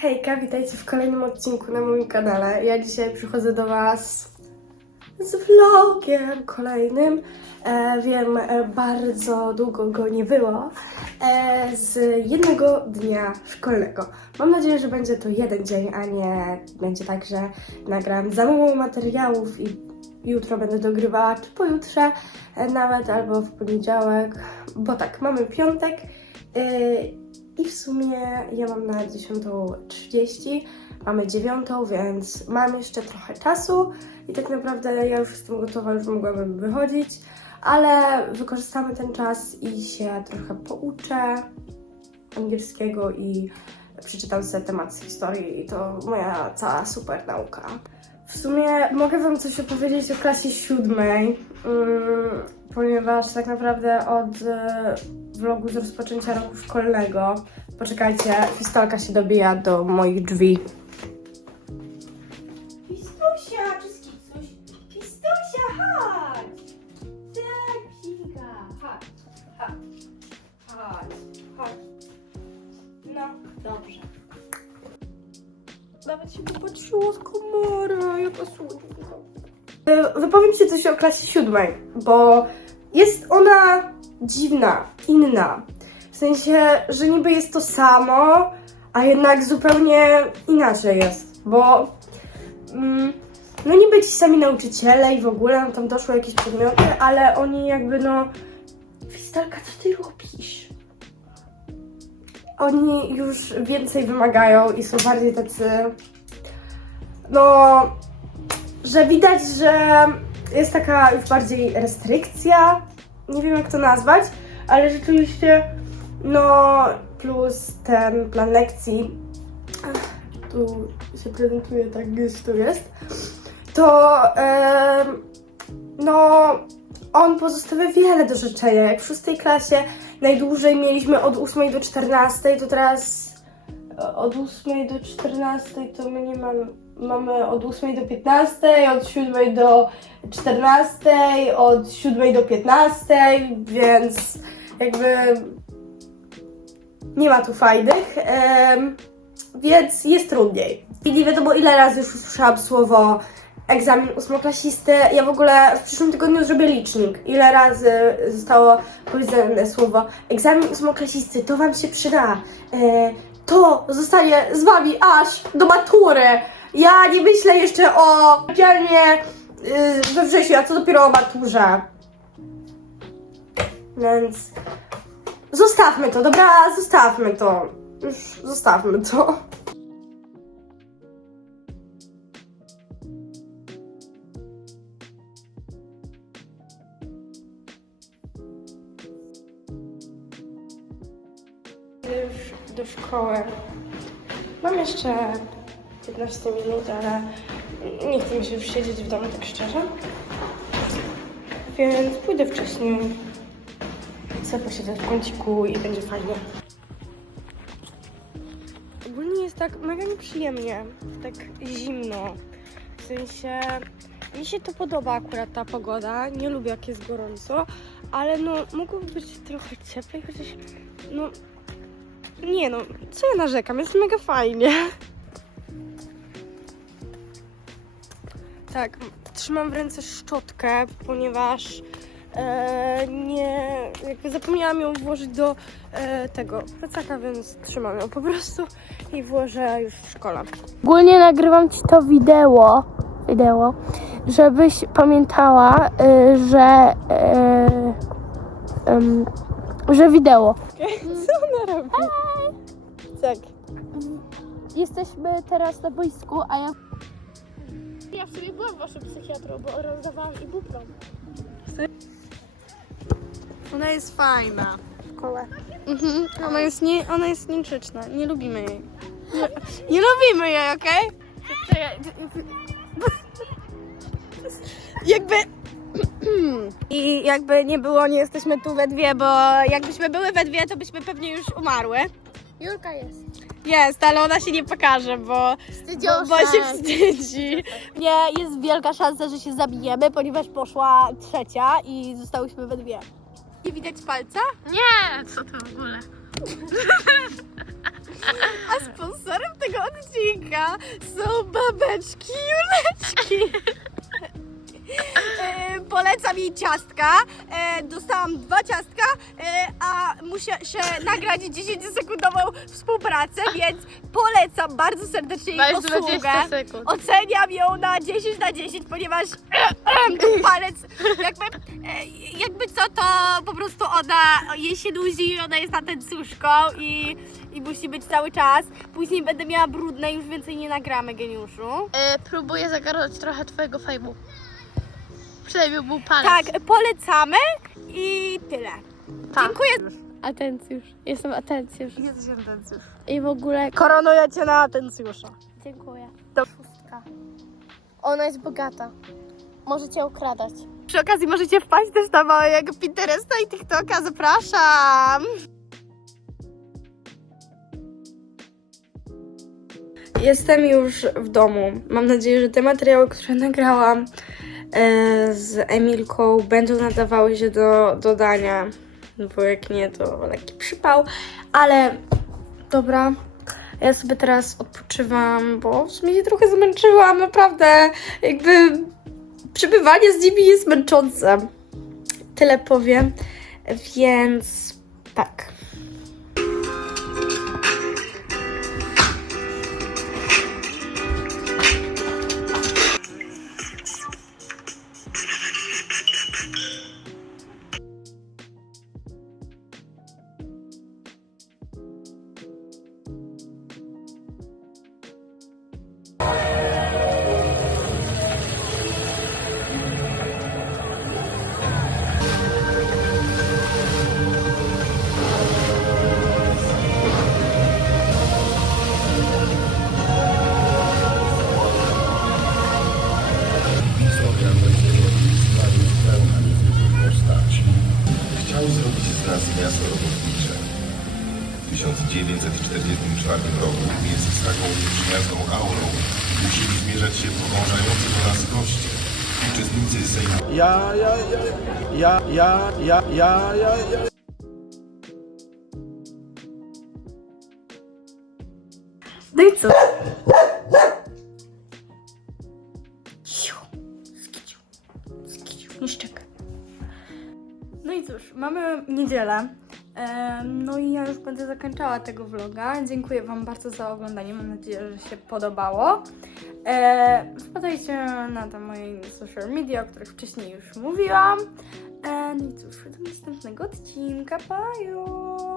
Hejka, witajcie w kolejnym odcinku na moim kanale. Ja dzisiaj przychodzę do Was z vlogiem kolejnym. E, wiem, e, bardzo długo go nie było. E, z jednego dnia szkolnego. Mam nadzieję, że będzie to jeden dzień, a nie będzie tak, że nagram za mało materiałów i jutro będę dogrywała, czy pojutrze e, nawet, albo w poniedziałek. Bo tak, mamy piątek. E, i w sumie ja mam na 10.30, mamy 9, więc mam jeszcze trochę czasu i tak naprawdę ja już jestem gotowa, już mogłabym wychodzić, ale wykorzystamy ten czas i się trochę pouczę angielskiego i przeczytam sobie temat z historii i to moja cała super nauka. W sumie mogę Wam coś opowiedzieć o klasie siódmej, mm, ponieważ tak naprawdę od e, vlogu z rozpoczęcia roku szkolnego, poczekajcie, fistolka się dobija do moich drzwi. Nawet się popatrzyło z komory, jaka słodka. Wypowiem Ci coś o klasie siódmej, bo jest ona dziwna, inna. W sensie, że niby jest to samo, a jednak zupełnie inaczej jest, bo mm, no niby ci sami nauczyciele i w ogóle tam doszły jakieś przedmioty, ale oni jakby no Fistalka, co ty robisz? Oni już więcej wymagają i są bardziej tacy no, że widać, że jest taka już bardziej restrykcja, nie wiem jak to nazwać, ale rzeczywiście, no, plus ten plan lekcji, tu się prezentuje tak, gdzieś tu jest, to, em, no, on pozostawia wiele do życzenia. Jak w szóstej klasie najdłużej mieliśmy od 8 do 14, to teraz e, od 8 do 14 to my nie mamy, mamy od 8 do 15, od 7 do 14, od 7 do 15, więc jakby nie ma tu fajnych, więc jest trudniej. I nie wiadomo ile razy już usłyszałam słowo egzamin ósmoklasisty. Ja w ogóle w przyszłym tygodniu zrobię licznik. Ile razy zostało powiedziane słowo egzamin ósmoklasisty, to wam się przyda. E, to zostanie z wami aż do matury. Ja nie myślę jeszcze o dzielnie y, we wrześniu, a co dopiero o maturze. Więc zostawmy to, dobra? Zostawmy to. Już zostawmy to. Już do szkoły. Mam jeszcze 15 minut, ale nie chcę mi się już siedzieć w domu, tak szczerze. Więc pójdę wcześniej. Sobie posiedzę w kąciku i będzie fajnie. Ogólnie jest tak mega nieprzyjemnie, tak zimno. W sensie, mi się to podoba akurat ta pogoda. Nie lubię jak jest gorąco, ale no mogłoby być trochę cieplej, chociaż no nie no, co ja narzekam, jest mega fajnie. Tak, trzymam w ręce szczotkę, ponieważ e, nie, jakby zapomniałam ją włożyć do e, tego plecaka, więc trzymam ją po prostu i włożę już w szkole. Ogólnie nagrywam ci to wideo, wideo żebyś pamiętała, y, że, y, ym, że wideo. Co? Tak. Jesteśmy teraz na boisku, a ja Ja w sumie byłam waszym psychiatrą, bo rozdawałam ibuprofan. Ona jest fajna. Szkołę. Mhm, ona jest nie, ona jest niegrzeczna, nie lubimy jej. Nie, nie lubimy jej, okej? Jakby... I jakby nie było, nie jesteśmy tu we dwie, bo jakbyśmy były we dwie, to byśmy pewnie już umarły. Julka jest. Jest, ale ona się nie pokaże, bo, bo, bo się wstydzi. Nie, jest wielka szansa, że się zabijemy, ponieważ poszła trzecia i zostałyśmy we dwie. Nie widać palca? Nie, co to w ogóle? A sponsorem tego odcinka są babeczki Juleczki. E, polecam jej ciastka. E, dostałam dwa ciastka, e, a muszę się nagrać 10-sekundową współpracę, więc polecam bardzo serdecznie jej Masz usługę. 20 sekund. Oceniam ją na 10 na 10, ponieważ ten palec, jakby, e, jakby co, to po prostu ona, jej się nudzi, ona jest na tencuszką i, i musi być cały czas. Później będę miała brudne, już więcej nie nagramy, geniuszu. E, próbuję zagarnąć trochę twojego fejmu. Przynajmniej był palec. Tak, polecamy i tyle. Tak. Dziękuję. Atencjusz. Jestem atencjusz. Jesteś atencjusz. I w ogóle... Koronuję cię na atencjusza. Dziękuję. Do- Szóstka. Ona jest bogata. Możecie okradać. Przy okazji możecie wpaść też na mojego Pinteresta i TikToka, zapraszam! Jestem już w domu. Mam nadzieję, że te materiały, które nagrałam z Emilką, będą nadawały się do dodania, bo jak nie, to lekki przypał. Ale dobra, ja sobie teraz odpoczywam, bo w sumie się trochę zmęczyłam, naprawdę. Jakby przebywanie z nimi jest męczące. Tyle powiem, więc tak. Przyjazną aurą musimy zmierzać się podążający do nas goście. Uczestnicy Sejmu Ja, ja, ja, ja, ja, ja, ja, ja, ja. No i co? Niszczyk. No i cóż, mamy niedzielę. No i ja już będę zakończała tego vloga. Dziękuję Wam bardzo za oglądanie. Mam nadzieję, że się podobało. Wpadajcie na te moje social media, o których wcześniej już mówiłam. No i cóż, do następnego odcinka. Bye!